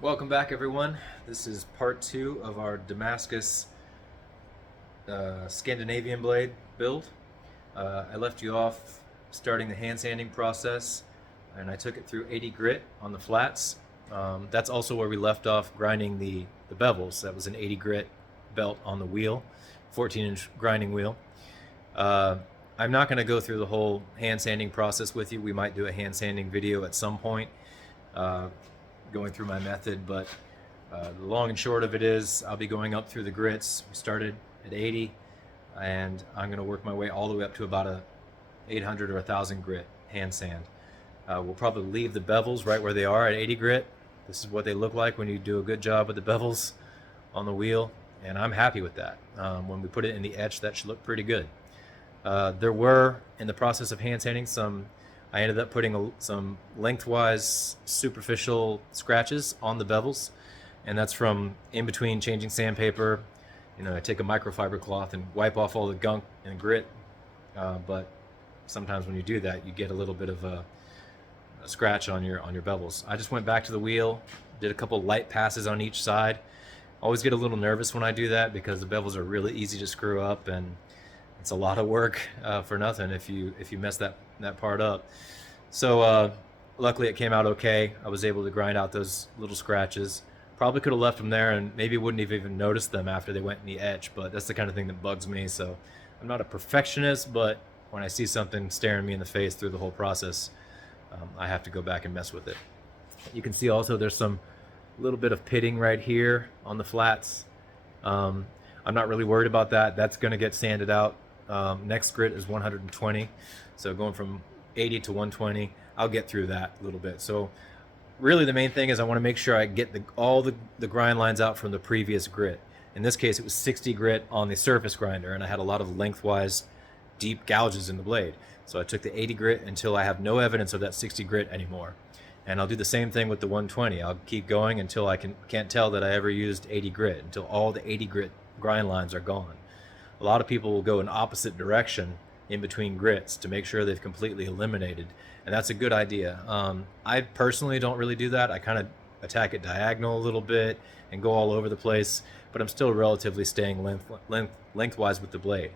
Welcome back, everyone. This is part two of our Damascus Scandinavian blade build. I left you off starting the hand sanding process, and I took it through 80 grit on the flats. That's also where we left off grinding the bevels. That was an 80 grit belt on the wheel, 14-inch grinding wheel. I'm not going to go through the whole hand sanding process with you. We might do a hand sanding video at some point. Going through my method, but the long and short of it is I'll be going up through the grits. We started at 80, and I'm going to work my way all the way up to about a 800 or 1,000 grit hand sand. We'll probably leave the bevels right where they are at 80 grit. This is what they look like when you do a good job with the bevels on the wheel, and I'm happy with that. When we put it in the etch, that should look pretty good. There were, in the process of hand sanding, I ended up putting some lengthwise superficial scratches on the bevels, and that's from in between changing sandpaper. I take a microfiber cloth and wipe off all the gunk and grit, but sometimes when you do that, you get a little bit of a scratch on your bevels. I just went back to the wheel, did a couple light passes on each side. Always get a little nervous when I do that because the bevels are really easy to screw up, and it's a lot of work for nothing if you mess that part up. So luckily it came out okay. I was able to grind out those little scratches. Probably could have left them there and maybe wouldn't have even noticed them after they went in the etch, but that's the kind of thing that bugs me. So I'm not a perfectionist, but when I see something staring me in the face through the whole process, I have to go back and mess with it. You can see also there's some little bit of pitting right here on the flats. I'm not really worried about that. That's going to get sanded out. Next grit is 120, so going from 80 to 120, I'll get through that a little bit. So really the main thing is I want to make sure I get all the grind lines out from the previous grit. In this case, it was 60 grit on the surface grinder, and I had a lot of lengthwise deep gouges in the blade. So I took the 80 grit until I have no evidence of that 60 grit anymore. And I'll do the same thing with the 120. I'll keep going until I can't tell that I ever used 80 grit, until all the 80 grit grind lines are gone. A lot of people will go in opposite direction in between grits to make sure they've completely eliminated, and that's a good idea. I personally don't really do that. I kind of attack it diagonal a little bit and go all over the place, but I'm still relatively staying lengthwise with the blade.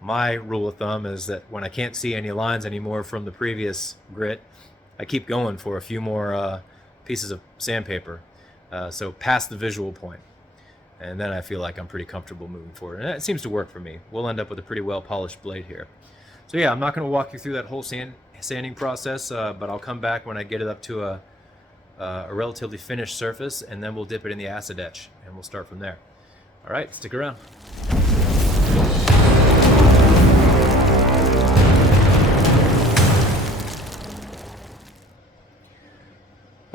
My rule of thumb is that when I can't see any lines anymore from the previous grit, I keep going for a few more pieces of sandpaper, so past the visual point. And then I feel like I'm pretty comfortable moving forward. And it seems to work for me. We'll end up with a pretty well polished blade here. So yeah, I'm not going to walk you through that whole sanding process, but I'll come back when I get it up to a relatively finished surface, and then we'll dip it in the acid etch, and we'll start from there. All right, stick around.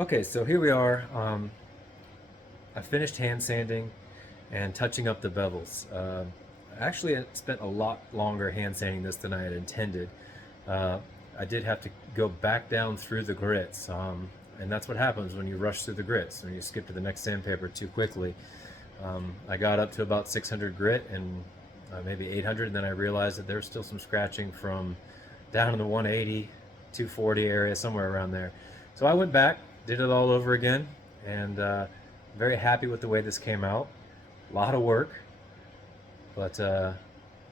Okay, so here we are. I finished hand sanding and touching up the bevels. Actually, I spent a lot longer hand sanding this than I had intended. I did have to go back down through the grits, and that's what happens when you rush through the grits, when you skip to the next sandpaper too quickly. I got up to about 600 grit and maybe 800, and then I realized that there was still some scratching from down in the 180, 240 area, somewhere around there. So I went back, did it all over again, and very happy with the way this came out. A lot of work, but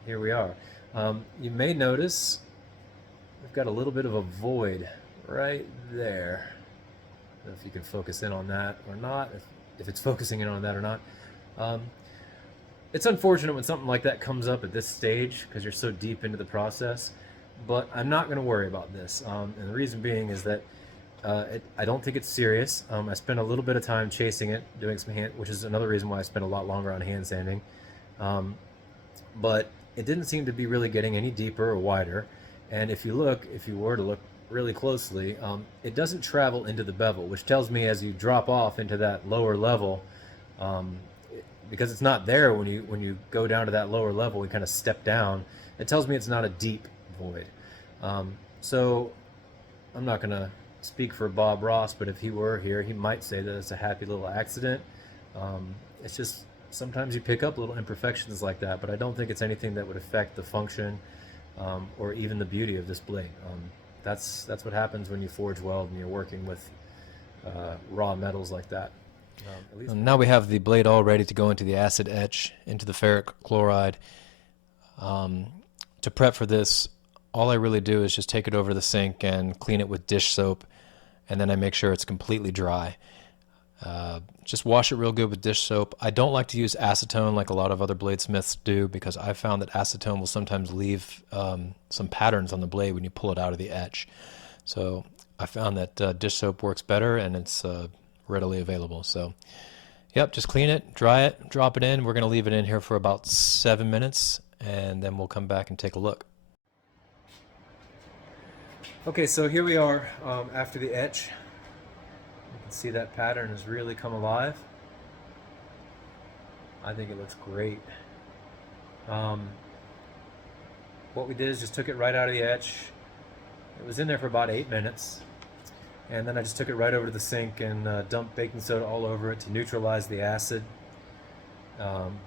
here we are. You may notice we've got a little bit of a void right there. I don't know if you can focus in on that or not, if it's focusing in on that or not. It's unfortunate when something like that comes up at this stage because you're so deep into the process, but I'm not going to worry about this. And the reason being is that I don't think it's serious. I spent a little bit of time chasing it, doing some which is another reason why I spent a lot longer on hand sanding. But it didn't seem to be really getting any deeper or wider. And if you were to look really closely, it doesn't travel into the bevel, which tells me as you drop off into that lower level, because it's not there when you go down to that lower level, we kind of step down. It tells me it's not a deep void. So I'm not gonna speak for Bob Ross, but if he were here, he might say that it's a happy little accident. It's just sometimes you pick up little imperfections like that, but I don't think it's anything that would affect the function or even the beauty of this blade. That's what happens when you forge weld and you're working with raw metals like that. Now we have the blade all ready to go into the acid etch, into the ferric chloride. To prep for this, all I really do is just take it over the sink and clean it with dish soap, and then I make sure it's completely dry. Just wash it real good with dish soap. I don't like to use acetone like a lot of other bladesmiths do, because I found that acetone will sometimes leave some patterns on the blade when you pull it out of the etch. So I found that dish soap works better, and it's readily available. So yep, just clean it, dry it, drop it in. We're going to leave it in here for about 7 minutes, and then we'll come back and take a look. Okay, so here we are after the etch. You can see that pattern has really come alive. I think it looks great. What we did is just took it right out of the etch. It was in there for about 8 minutes. And then I just took it right over to the sink and dumped baking soda all over it to neutralize the acid.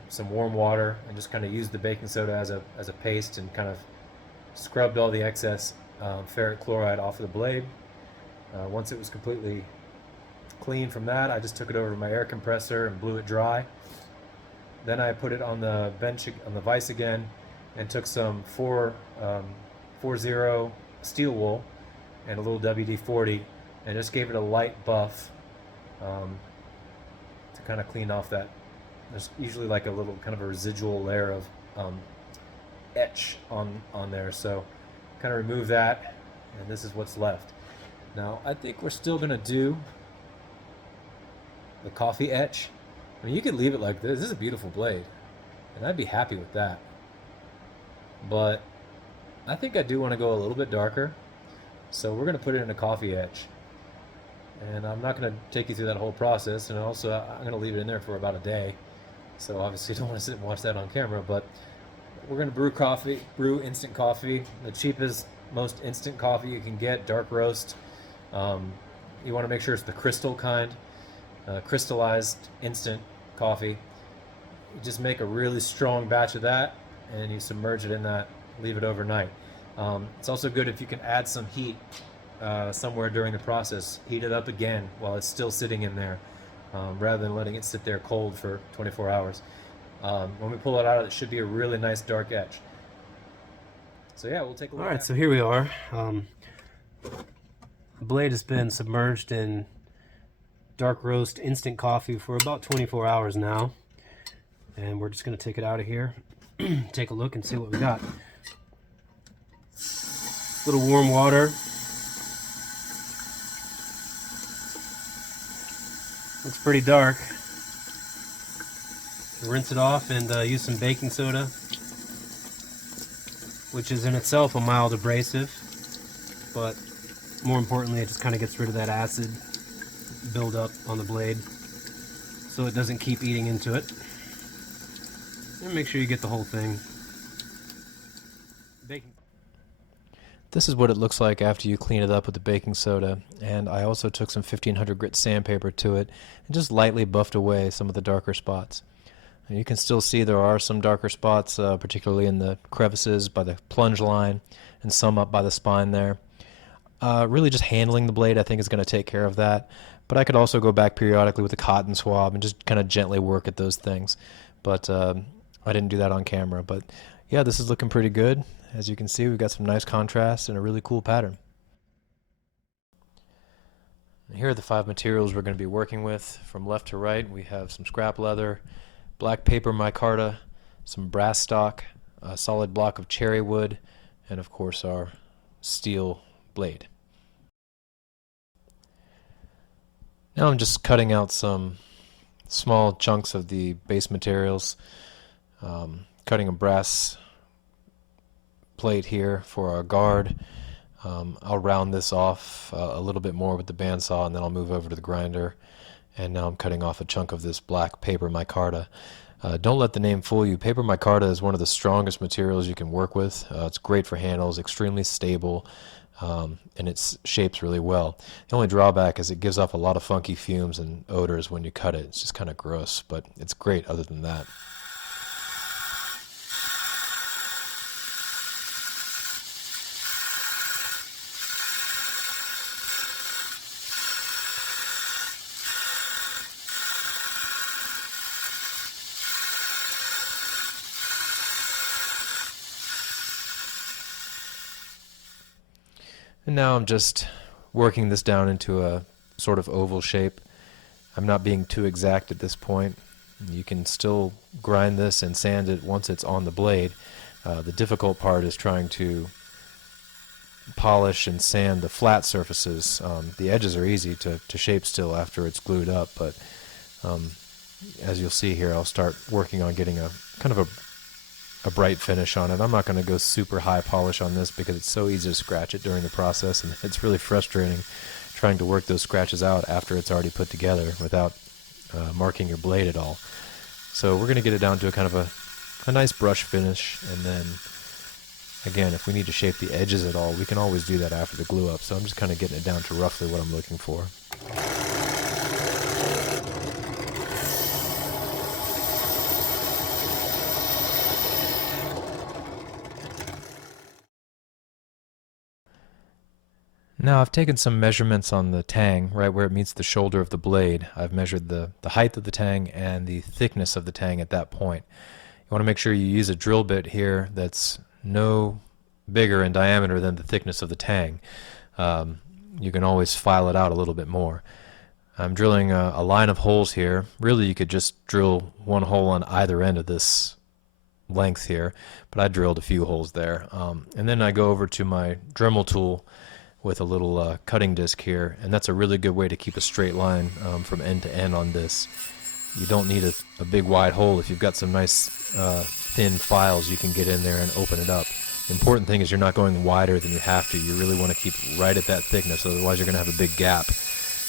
Some warm water, and just kind of used the baking soda as a paste and kind of scrubbed all the excess ferric chloride off of the blade. Once it was completely clean from that, I just took it over to my air compressor and blew it dry. Then I put it on the bench, on the vise again, and took some 4.0 steel wool and a little WD-40 and just gave it a light buff to kind of clean off that. There's usually like a little kind of a residual layer of etch on there, so kind of remove that, and this is what's left. Now I think we're still gonna do the coffee etch. I mean, you could leave it like this. This is a beautiful blade, and I'd be happy with that. But I think I do want to go a little bit darker, so we're going to put it in a coffee etch. And I'm not going to take you through that whole process, and also I'm going to leave it in there for about a day. So obviously you don't want to sit and watch that on camera, but we're going to brew instant coffee, the cheapest, most instant coffee you can get, dark roast. You want to make sure it's the crystal kind. Crystallized instant coffee. You just make a really strong batch of that, and you submerge it in that, leave it overnight. It's also good if you can add some heat somewhere during the process. Heat it up again while it's still sitting in there, rather than letting it sit there cold for 24 hours. When we pull it out, it should be a really nice dark etch. So yeah, we'll take a look. Alright, so here we are. The blade has been submerged in dark roast instant coffee for about 24 hours now, and we're just going to take it out of here, take a look and see what we got. A little warm water, looks pretty dark. Rinse it off and use some baking soda, which is in itself a mild abrasive, but more importantly it just kind of gets rid of that acid build up on the blade so it doesn't keep eating into it. And make sure you get the whole thing. This is what it looks like after you clean it up with the baking soda, and I also took some 1500 grit sandpaper to it and just lightly buffed away some of the darker spots. And you can still see there are some darker spots, particularly in the crevices by the plunge line and some up by the spine there. Really just handling the blade I think is going to take care of that. But I could also go back periodically with a cotton swab and just kind of gently work at those things. But I didn't do that on camera. But yeah, this is looking pretty good. As you can see, we've got some nice contrast and a really cool pattern. And here are the 5 materials we're going to be working with. From left to right, we have some scrap leather, black paper micarta, some brass stock, a solid block of cherry wood, and of course our steel blade. Now I'm just cutting out some small chunks of the base materials, cutting a brass plate here for our guard. I'll round this off a little bit more with the bandsaw, and then I'll move over to the grinder. And now I'm cutting off a chunk of this black paper micarta. Don't let the name fool you. Paper micarta is one of the strongest materials you can work with. It's great for handles, extremely stable, and it shapes really well. The only drawback is it gives off a lot of funky fumes and odors when you cut it. It's just kind of gross, but it's great other than that. And now I'm just working this down into a sort of oval shape. I'm not being too exact at this point. You can still grind this and sand it once it's on the blade. The difficult part is trying to polish and sand the flat surfaces. The edges are easy to shape still after it's glued up, but as you'll see here, I'll start working on getting a kind of a bright finish on it. I'm not going to go super high polish on this because it's so easy to scratch it during the process, and it's really frustrating trying to work those scratches out after it's already put together without marking your blade at all. So we're going to get it down to a kind of a nice brush finish, and then again, if we need to shape the edges at all, we can always do that after the glue up. So I'm just kind of getting it down to roughly what I'm looking for. Now I've taken some measurements on the tang, right where it meets the shoulder of the blade. I've measured the height of the tang and the thickness of the tang at that point. You want to make sure you use a drill bit here that's no bigger in diameter than the thickness of the tang. You can always file it out a little bit more. I'm drilling a line of holes here. Really, you could just drill one hole on either end of this length here, but I drilled a few holes there. And then I go over to my Dremel tool with a little cutting disc here, and that's a really good way to keep a straight line from end to end on this. You don't need a big wide hole. If you've got some nice thin files, you can get in there and open it up. The important thing is you're not going wider than you have to. You really want to keep right at that thickness, otherwise you're going to have a big gap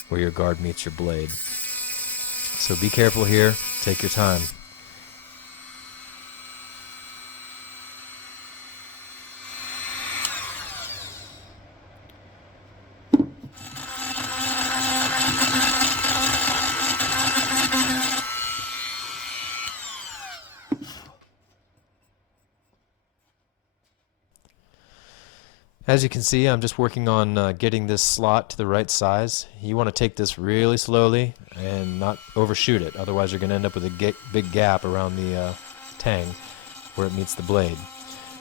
where your guard meets your blade. So be careful here, take your time. As you can see, I'm just working on getting this slot to the right size. You want to take this really slowly and not overshoot it, otherwise you're going to end up with a big gap around the tang where it meets the blade.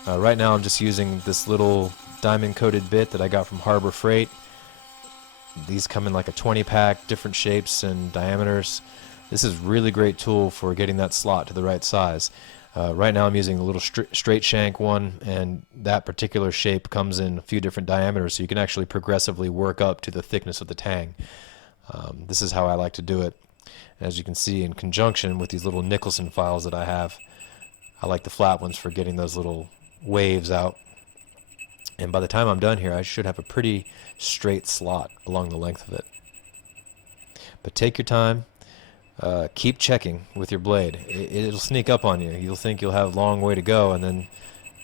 Right now I'm just using this little diamond coated bit that I got from Harbor Freight. These come in like a 20 pack, different shapes and diameters. This is a really great tool for getting that slot to the right size. Right now I'm using a little straight shank one, and that particular shape comes in a few different diameters, so you can actually progressively work up to the thickness of the tang. This is how I like to do it. As you can see, in conjunction with these little Nicholson files that I have, I like the flat ones for getting those little waves out. And by the time I'm done here, I should have a pretty straight slot along the length of it. But take your time. Keep checking with your blade. It'll sneak up on you. You'll think you'll have a long way to go, and then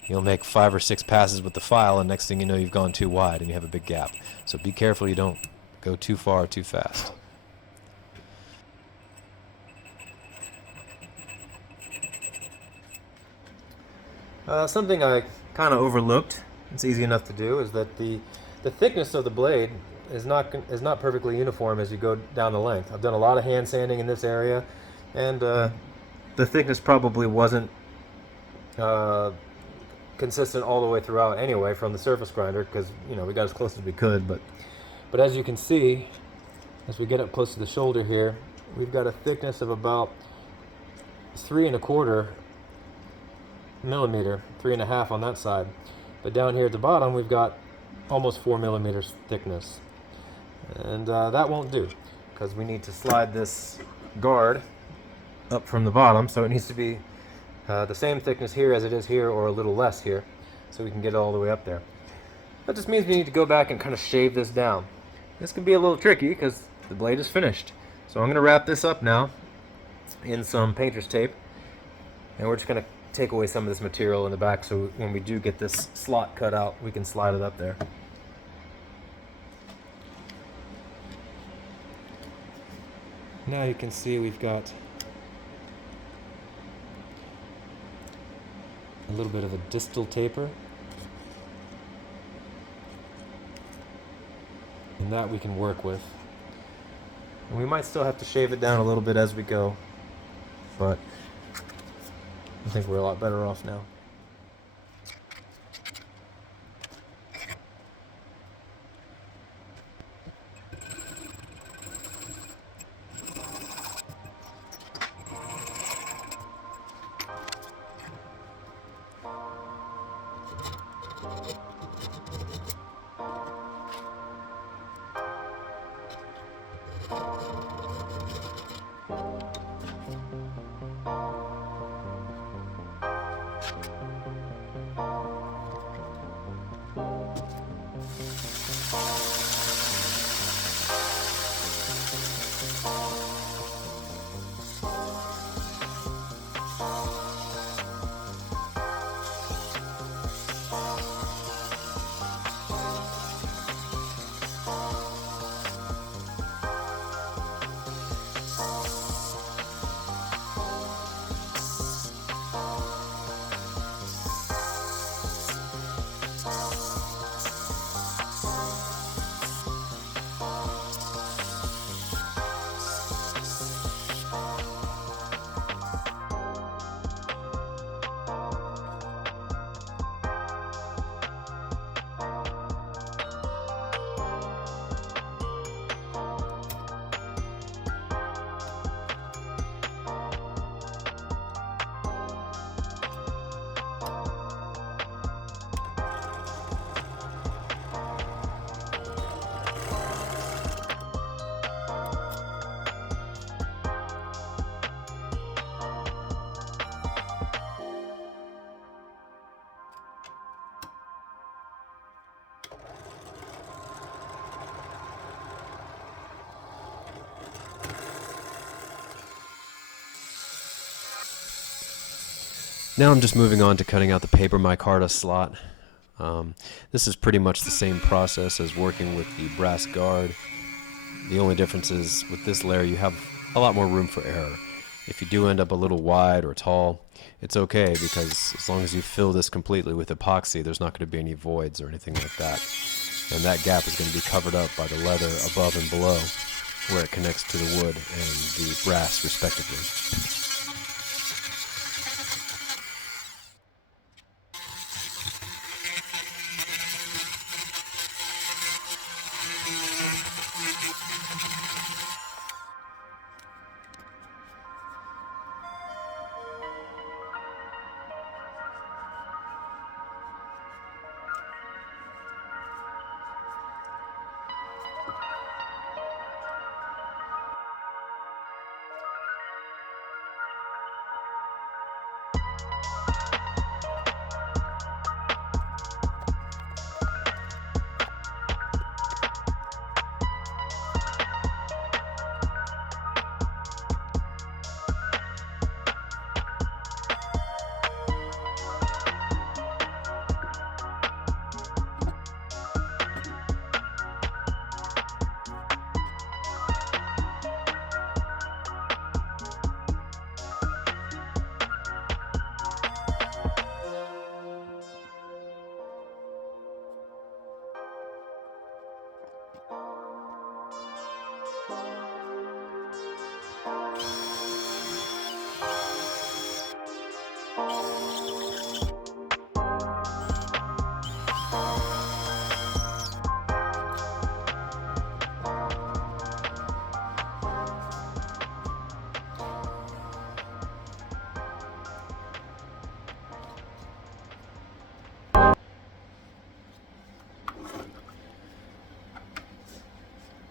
you'll make 5 or 6 passes with the file, and next thing you know you've gone too wide and you have a big gap. So be careful you don't go too far too fast. Something I kind of overlooked, it's easy enough to do, is that the thickness of the blade is not perfectly uniform as you go down the length. I've done a lot of hand sanding in this area, and the thickness probably wasn't consistent all the way throughout anyway from the surface grinder, because we got as close as we could. But as you can see, as we get up close to the shoulder here, we've got a thickness of about 3¼ millimeter, 3½ on that side. But down here at the bottom, we've got almost 4 millimeters thickness. And that won't do, because we need to slide this guard up from the bottom, so it needs to be the same thickness here as it is here, or a little less here, so we can get it all the way up there. That just means we need to go back and kind of shave this down. This can be a little tricky because the blade is finished. So I'm going to wrap this up now in some painter's tape, and we're just going to take away some of this material in the back, so when we do get this slot cut out, we can slide it up there. Now you can see we've got a little bit of a distal taper, and that we can work with. And we might still have to shave it down a little bit as we go, but I think we're a lot better off now. Now I'm just moving on to cutting out the paper micarta slot. This is pretty much the same process as working with the brass guard. The only difference is with this layer you have a lot more room for error. If you do end up a little wide or tall, it's okay, because as long as you fill this completely with epoxy, there's not going to be any voids or anything like that. And that gap is going to be covered up by the leather above and below, where it connects to the wood and the brass respectively.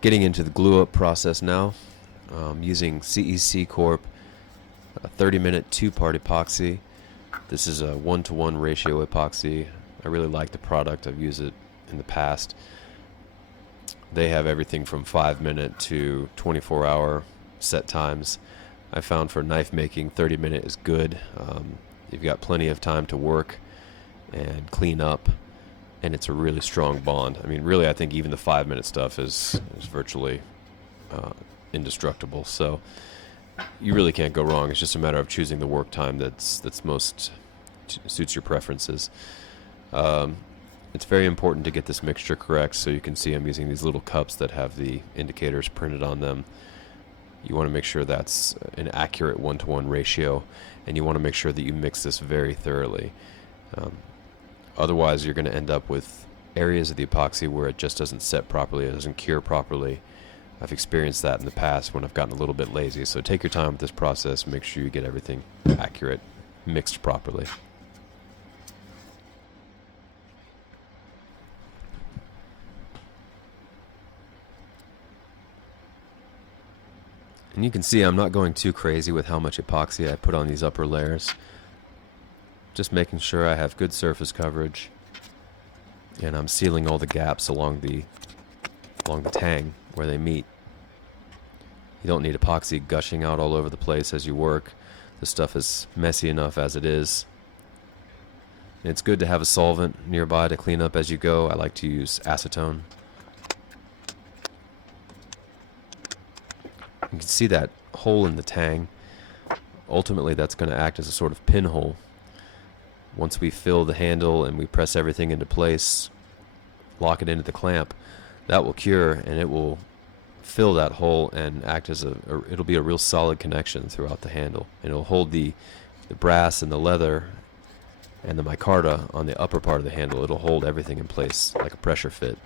Getting into the glue up process now, using CEC Corp, a 30-minute 2-part epoxy. This is a 1-to-1 ratio epoxy. I really like the product. I've used it in the past. They have everything from 5-minute to 24-hour set times. I found for knife making, 30-minute is good. You've got plenty of time to work and clean up, and it's a really strong bond. I mean, really, I think even the 5-minute stuff is virtually indestructible. So you really can't go wrong. It's just a matter of choosing the work time that's most suits your preferences. It's very important to get this mixture correct. So you can see I'm using these little cups that have the indicators printed on them. You want to make sure that's an accurate 1-to-1 ratio, and you want to make sure that you mix this very thoroughly. Otherwise, you're going to end up with areas of the epoxy where it just doesn't set properly, it doesn't cure properly. I've experienced that in the past when I've gotten a little bit lazy. So take your time with this process, make sure you get everything accurate, mixed properly. And you can see I'm not going too crazy with how much epoxy I put on these upper layers. Just making sure I have good surface coverage, and I'm sealing all the gaps along the tang where they meet. You don't need epoxy gushing out all over the place as you work. This stuff is messy enough as it is. And it's good to have a solvent nearby to clean up as you go. I like to use acetone. You can see that hole in the tang. Ultimately, that's going to act as a sort of pinhole. Once we fill the handle and we press everything into place, lock it into the clamp, that will cure, and it will fill that hole and act as it'll be a real solid connection throughout the handle. And it'll hold the brass and the leather and the micarta on the upper part of the handle. It'll hold everything in place like a pressure fit.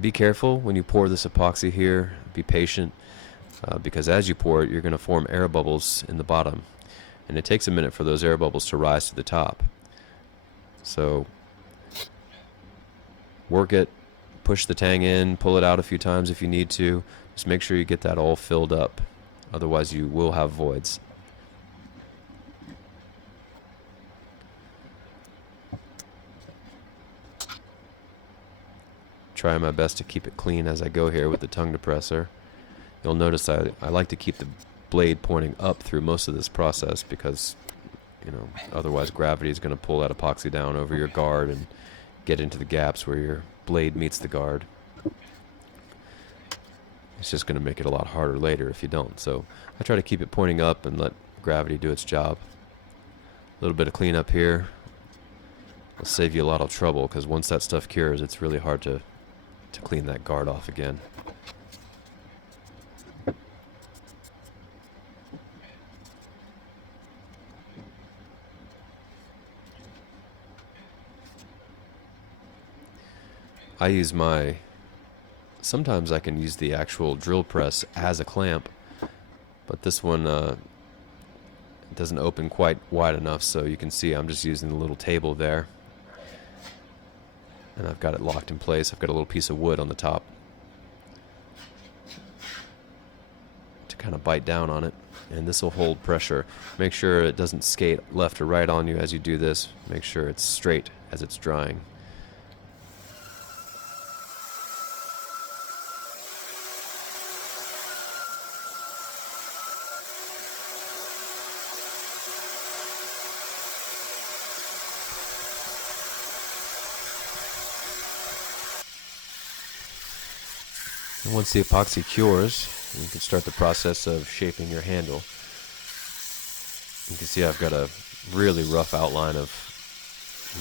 Be careful when you pour this epoxy here. Be patient, because as you pour it, you're going to form air bubbles in the bottom. And it takes a minute for those air bubbles to rise to the top. So work it, push the tang in, pull it out a few times if you need to. Just make sure you get that all filled up. Otherwise you will have voids. Try my best to keep it clean as I go here with the tongue depressor. You'll notice I like to keep the blade pointing up through most of this process because, otherwise gravity is going to pull that epoxy down over your guard and get into the gaps where your blade meets the guard. It's just going to make it a lot harder later if you don't. So I try to keep it pointing up and let gravity do its job. A little bit of cleanup here will save you a lot of trouble, because once that stuff cures, it's really hard to clean that guard off again. Sometimes I can use the actual drill press as a clamp, but this one doesn't open quite wide enough, so you can see I'm just using the little table there. And I've got it locked in place. I've got a little piece of wood on the top to kind of bite down on it, and this will hold pressure. Make sure it doesn't skate left or right on you as you do this. Make sure it's straight as it's drying. And once the epoxy cures, you can start the process of shaping your handle. You can see I've got a really rough outline of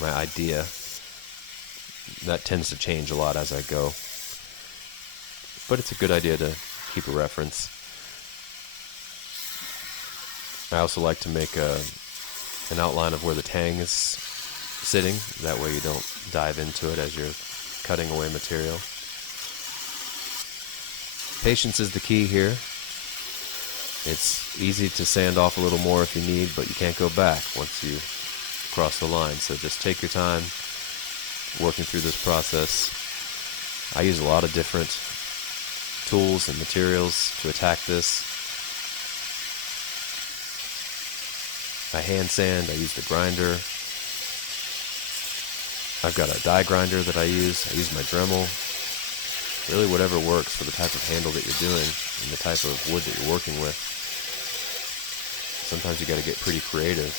my idea. That tends to change a lot as I go, but it's a good idea to keep a reference. I also like to make an outline of where the tang is sitting. That way you don't dive into it as you're cutting away material. Patience is the key here. It's easy to sand off a little more if you need, but you can't go back once you cross the line. So just take your time working through this process. I use a lot of different tools and materials to attack this. I hand sand, I use the grinder. I've got a die grinder that I use my Dremel. Really whatever works for the type of handle that you're doing and the type of wood that you're working with. Sometimes you got to get pretty creative.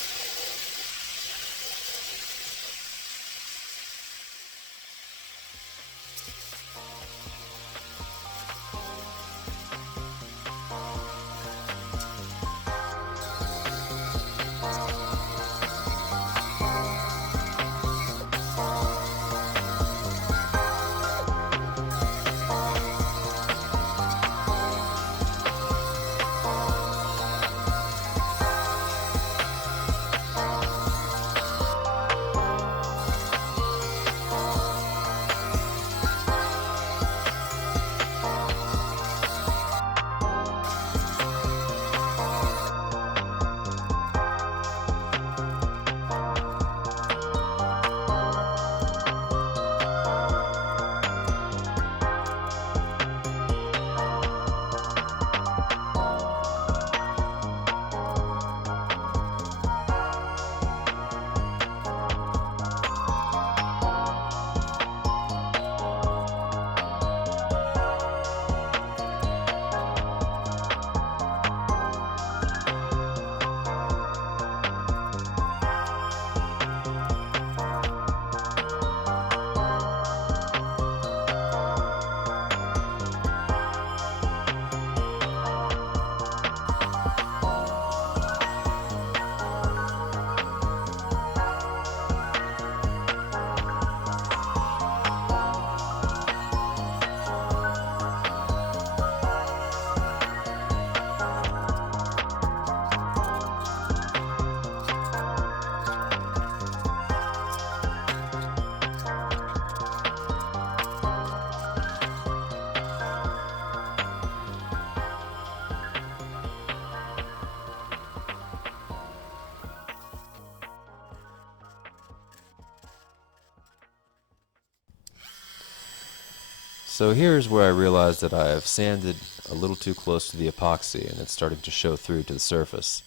So here's where I realized that I have sanded a little too close to the epoxy and it's starting to show through to the surface.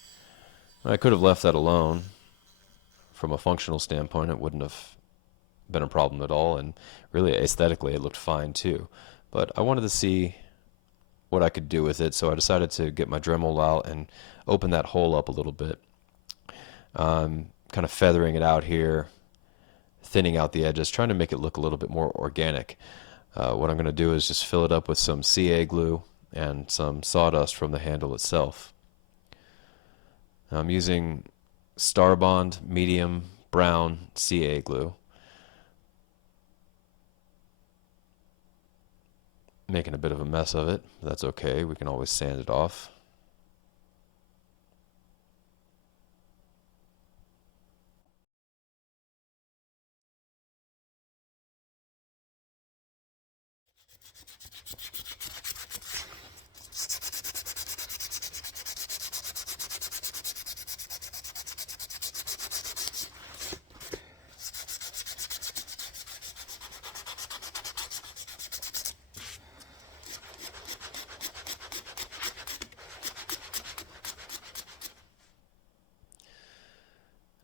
I could have left that alone. From a functional standpoint, it wouldn't have been a problem at all, and really aesthetically it looked fine too. But I wanted to see what I could do with it, so I decided to get my Dremel out and open that hole up a little bit. Kind of feathering it out here, thinning out the edges, trying to make it look a little bit more organic. What I'm going to do is just fill it up with some CA glue and some sawdust from the handle itself. I'm using Starbond medium brown CA glue. Making a bit of a mess of it, but that's okay, we can always sand it off.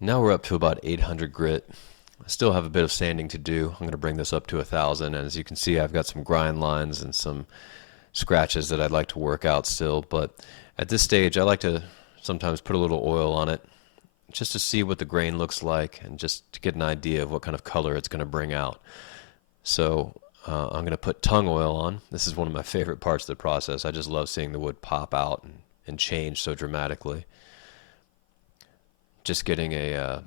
Now we're up to about 800 grit. I still have a bit of sanding to do. I'm going to bring this up to 1,000, and as you can see, I've got some grind lines and some scratches that I'd like to work out still, but at this stage I like to sometimes put a little oil on it just to see what the grain looks like and just to get an idea of what kind of color it's going to bring out. So I'm going to put tung oil on. This is one of my favorite parts of the process. I just love seeing the wood pop out and change so dramatically. Just getting a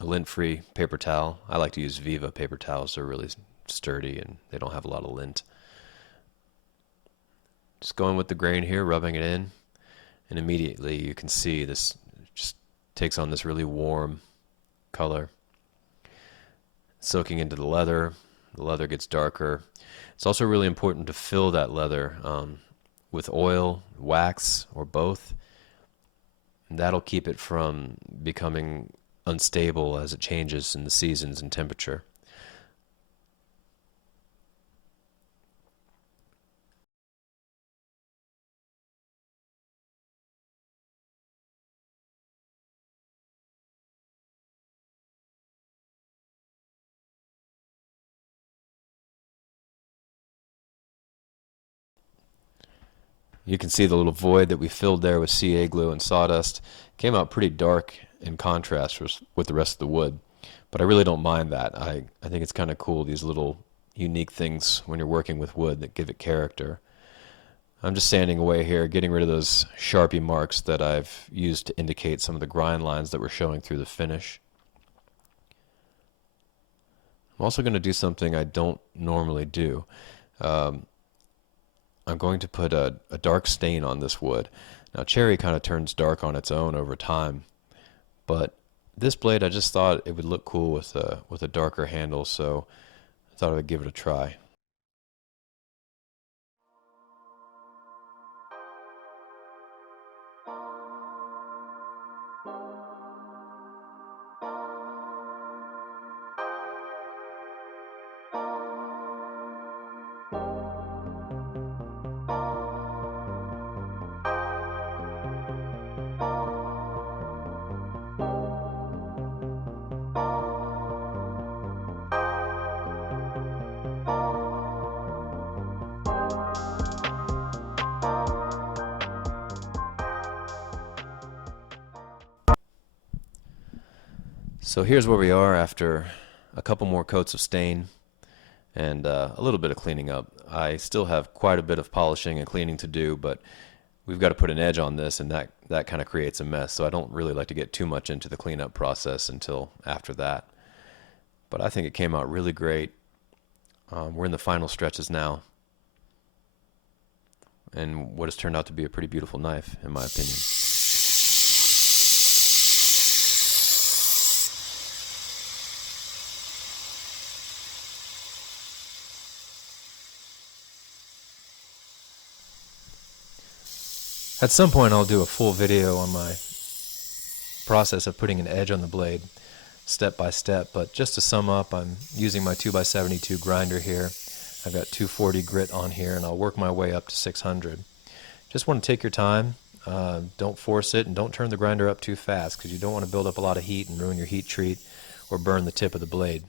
lint-free paper towel. I like to use Viva paper towels. They're really sturdy and they don't have a lot of lint. Just going with the grain here, rubbing it in, and immediately you can see this just takes on this really warm color. Soaking into the leather gets darker. It's also really important to fill that leather with oil, wax, or both. That'll keep it from becoming unstable as it changes in the seasons and temperature. You can see the little void that we filled there with CA glue and sawdust. Came out pretty dark in contrast with the rest of the wood, but I really don't mind that. I think it's kind of cool, these little unique things when you're working with wood that give it character. I'm just sanding away here, getting rid of those Sharpie marks that I've used to indicate some of the grind lines that were showing through the finish. I'm also going to do something I don't normally do. I'm going to put a dark stain on this wood. Now cherry kind of turns dark on its own over time, but this blade I just thought it would look cool with a darker handle, so I thought I would give it a try. So here's where we are after a couple more coats of stain and a little bit of cleaning up. I still have quite a bit of polishing and cleaning to do, but we've got to put an edge on this, and that kind of creates a mess, so I don't really like to get too much into the cleanup process until after that. But I think it came out really great. We're in the final stretches now, and what has turned out to be a pretty beautiful knife, in my opinion. At some point I'll do a full video on my process of putting an edge on the blade, step by step, but just to sum up, I'm using my 2x72 grinder here. I've got 240 grit on here, and I'll work my way up to 600. Just want to take your time, don't force it, and don't turn the grinder up too fast, because you don't want to build up a lot of heat and ruin your heat treat or burn the tip of the blade.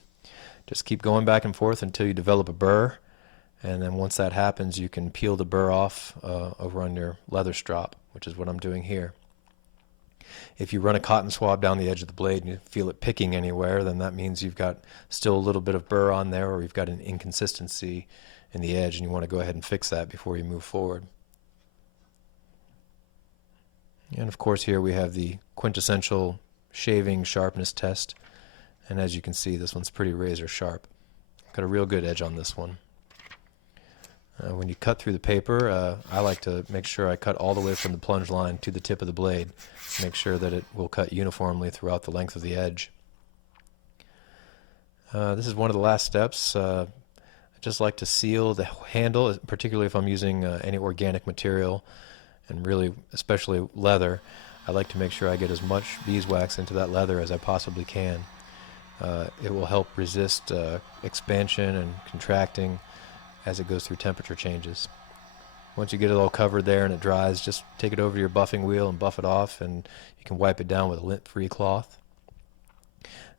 Just keep going back and forth until you develop a burr, And then once that happens, you can peel the burr off over on your leather strop, which is what I'm doing here. If you run a cotton swab down the edge of the blade and you feel it picking anywhere, then that means you've got still a little bit of burr on there, or you've got an inconsistency in the edge, and you want to go ahead and fix that before you move forward. And of course here we have the quintessential shaving sharpness test, and as you can see, this one's pretty razor sharp. Got a real good edge on this one. When you cut through the paper, I like to make sure I cut all the way from the plunge line to the tip of the blade. Make sure that it will cut uniformly throughout the length of the edge. This is one of the last steps. I just like to seal the handle, particularly if I'm using any organic material, and really especially leather. I like to make sure I get as much beeswax into that leather as I possibly can. It will help resist expansion and contracting as it goes through temperature changes. Once you get it all covered there and it dries, just take it over to your buffing wheel and buff it off, and you can wipe it down with a lint-free cloth.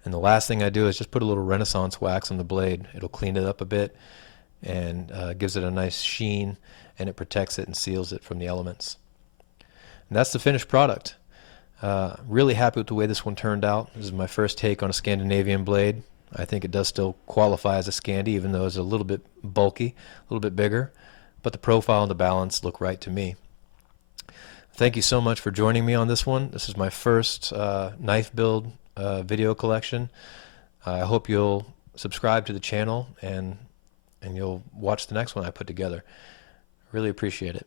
And the last thing I do is just put a little Renaissance wax on the blade. It'll clean it up a bit and gives it a nice sheen, and it protects it and seals it from the elements. And that's the finished product. Really happy with the way this one turned out. This is my first take on a Scandinavian blade. I think it does still qualify as a Scandi, even though it's a little bit bulky, a little bit bigger, but the profile and the balance look right to me. Thank you so much for joining me on this one. This is my first knife build video collection. I hope you'll subscribe to the channel and you'll watch the next one I put together. Really appreciate it.